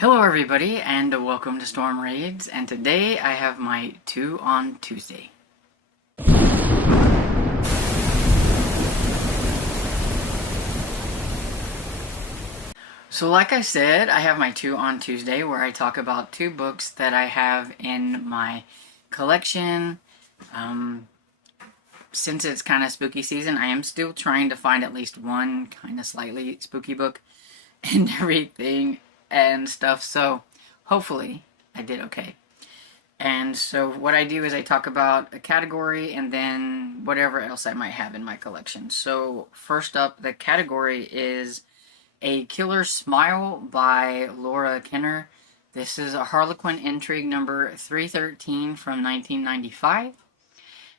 Hello everybody and welcome to Storm Raids, and today I have my 2 on Tuesday. So like I said, I have my 2 on Tuesday where I talk about 2 books that I have in my collection. Since it's kind of spooky season, I am still trying to find at least one kind of slightly spooky book and everything and stuff, so hopefully I did okay. And so what I do is I talk about a category and then whatever else I might have in my collection. So first up, the category is A Killer Smile by Laura Kenner. This is a Harlequin intrigue number 313 from 1995.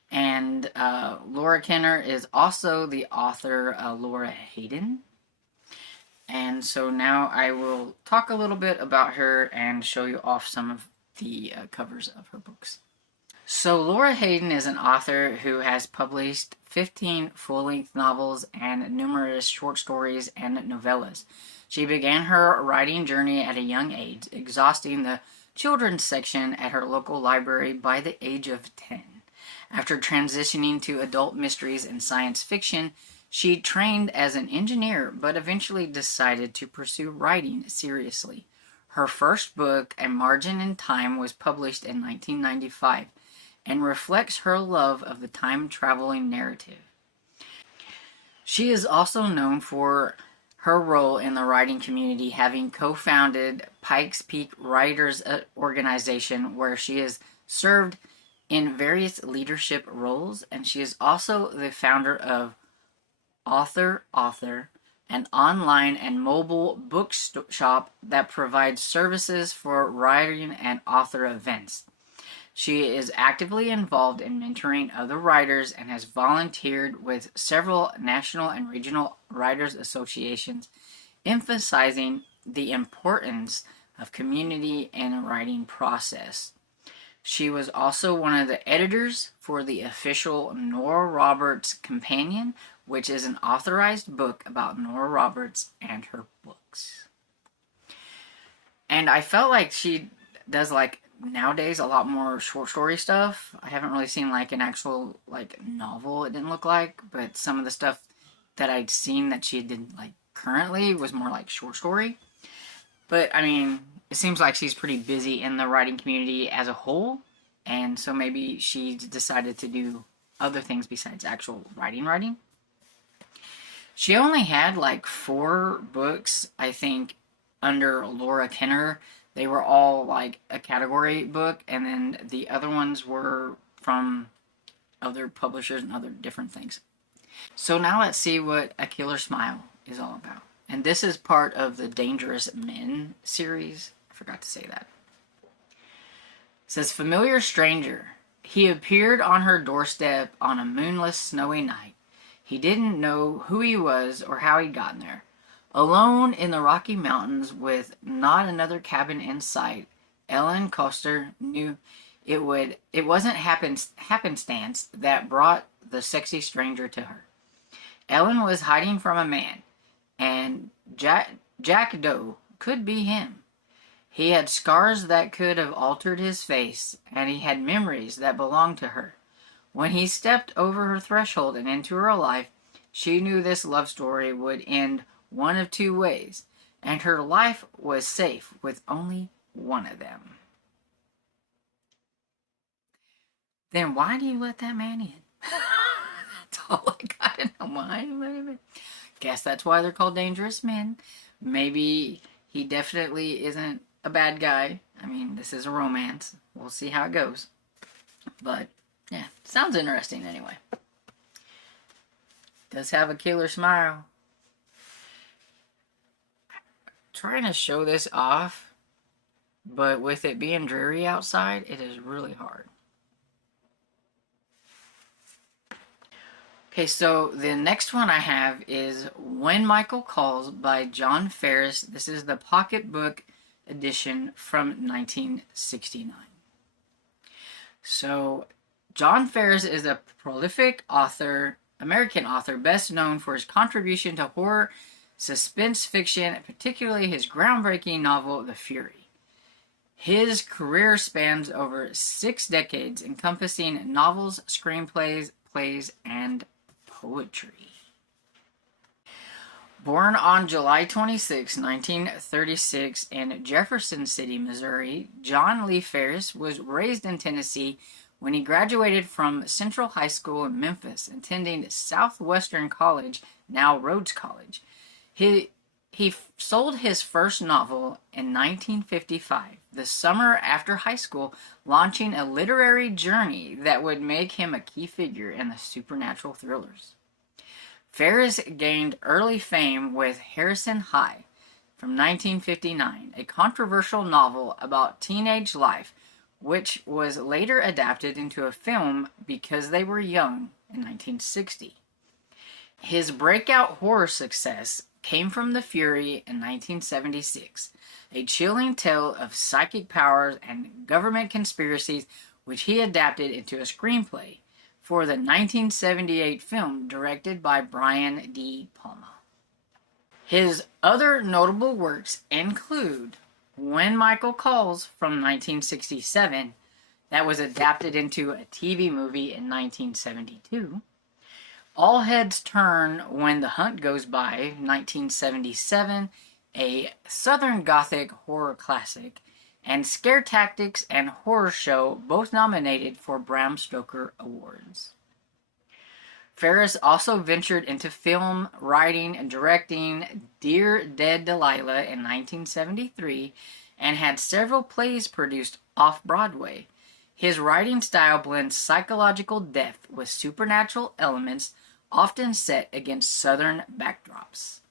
And Laura Kenner is also the author, Laura Hayden. And so now I will talk a little bit about her and show you off some of the covers of her books. So Laura Hayden is an author who has published 15 full-length novels and numerous short stories and novellas. She began her writing journey at a young age, exhausting the children's section at her local library by the age of 10. After transitioning to adult mysteries and science fiction, she trained as an engineer, but eventually decided to pursue writing seriously. Her first book, A Margin in Time, was published in 1995 and reflects her love of the time-traveling narrative. She is also known for her role in the writing community, having co-founded Pikes Peak Writers Organization, where she has served in various leadership roles, and she is also the founder of Author, an online and mobile bookshop that provides services for writing and author events. She is actively involved in mentoring other writers and has volunteered with several national and regional writers associations, emphasizing the importance of community in the writing process. She was also one of the editors for the official Nora Roberts Companion, which is an authorized book about Nora Roberts and her books. And I felt like she does, like, nowadays a lot more short story stuff. I haven't really seen like an actual like novel, it didn't look like, but some of the stuff that I'd seen that she did like currently was more like short story. But I mean, it seems like she's pretty busy in the writing community as a whole, and so maybe she decided to do other things besides actual writing. She only had like 4 books, I think, under Laura Kenner. They were all like a category book, and then the other ones were from other publishers and other different things. So now let's see what A Killer Smile is all about. And this is part of the Dangerous Men series. I forgot to say that. It says, familiar stranger. He appeared on her doorstep on a moonless, snowy night. He didn't know who he was or how he'd gotten there. Alone in the Rocky Mountains with not another cabin in sight, Ellen Coster knew it wasn't happenstance that brought the sexy stranger to her. Ellen was hiding from a man, and Jack Doe could be him. He had scars that could have altered his face, and he had memories that belonged to her. When he stepped over her threshold and into her life, she knew this love story would end one of 2 ways, and her life was safe with only one of them. Then why do you let that man in? That's all I gotta know. Why do you let him in? Guess that's why they're called Dangerous Men. Maybe he definitely isn't a bad guy. I mean, this is a romance. We'll see how it goes. But, yeah, sounds interesting anyway. Does have a killer smile. Trying to show this off, but with it being dreary outside, it is really hard. Okay, so the next one I have is When Michael Calls by John Ferris. This is the pocketbook edition from 1969. So John Ferris is a prolific author, American author, best known for his contribution to horror suspense fiction, particularly his groundbreaking novel, The Fury. His career spans over 6 decades, encompassing novels, screenplays, plays, and poetry. Born on July 26, 1936 in Jefferson City, Missouri, John Lee Ferris was raised in Tennessee when he graduated from Central High School in Memphis, attending Southwestern College, now Rhodes College. He sold his first novel in 1955, the summer after high school, launching a literary journey that would make him a key figure in the supernatural thrillers. Ferris gained early fame with Harrison High from 1959, a controversial novel about teenage life, which was later adapted into a film Because They Were Young in 1960. His breakout horror success came from The Fury in 1976, a chilling tale of psychic powers and government conspiracies, which he adapted into a screenplay for the 1978 film directed by Brian De Palma. His other notable works include When Michael Calls from 1967, that was adapted into a TV movie in 1972, All Heads Turn When the Hunt Goes By, 1977, a Southern Gothic horror classic, and Scare Tactics and Horror Show, both nominated for Bram Stoker Awards. Ferris also ventured into film, writing, and directing Dear Dead Delilah in 1973, and had several plays produced off-Broadway. His writing style blends psychological depth with supernatural elements, often set against Southern backdrops.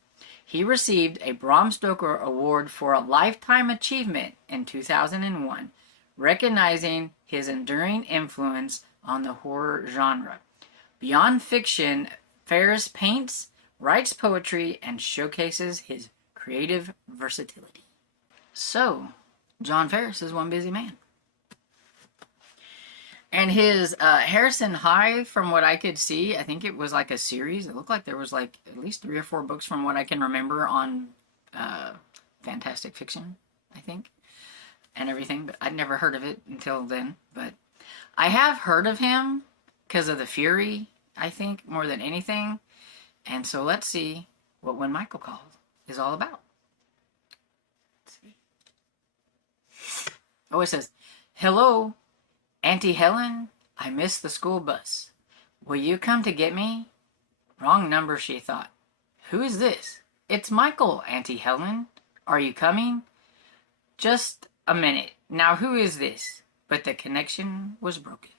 He received a Bram Stoker Award for a Lifetime Achievement in 2001, recognizing his enduring influence on the horror genre. Beyond fiction, Ferris paints, writes poetry, and showcases his creative versatility. So, John Ferris is one busy man. And his Harrison High, from what I could see, I think it was like a series. It looked like there was like at least 3 or 4 books from what I can remember on Fantastic Fiction, I think, and everything. But I'd never heard of it until then. But I have heard of him because of The Fury, I think, more than anything. And so let's see what When Michael Calls is all about. Let's see. Oh, it says, "Hello, Auntie Helen, I missed the school bus. Will you come to get me?" Wrong number, she thought. Who is this? It's Michael, Auntie Helen. Are you coming? Just a minute. Now who is this? But the connection was broken.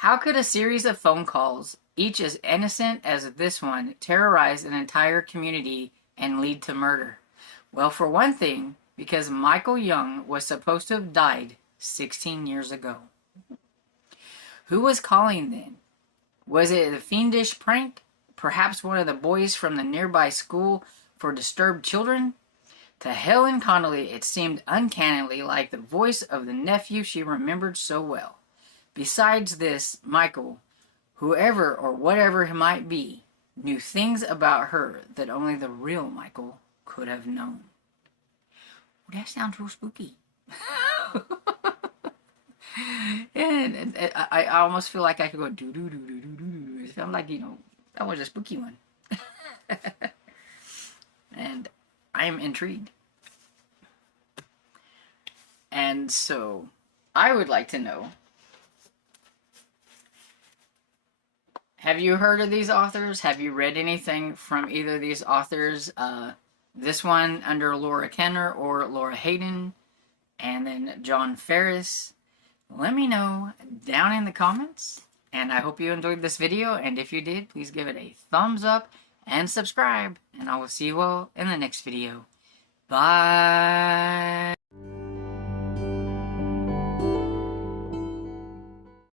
How could a series of phone calls, each as innocent as this one, terrorize an entire community and lead to murder? Well, for one thing, because Michael Young was supposed to have died 16 years ago. Who was calling then? Was it a fiendish prank? Perhaps one of the boys from the nearby school for disturbed children? To Helen Connolly, it seemed uncannily like the voice of the nephew she remembered so well. Besides this, Michael, whoever or whatever he might be, knew things about her that only the real Michael could have known. Well, that sounds real spooky. And I almost feel like I could go do do do do do do do. I'm like, that was a spooky one. And I'm intrigued. And so I would like to know, have you heard of these authors? Have you read anything from either of these authors? This one under Laura Kenner or Laura Hayden, and then John Ferris. Let me know down in the comments, and I hope you enjoyed this video, and if you did, please give it a thumbs up and subscribe, and I will see you all in the next video. Bye!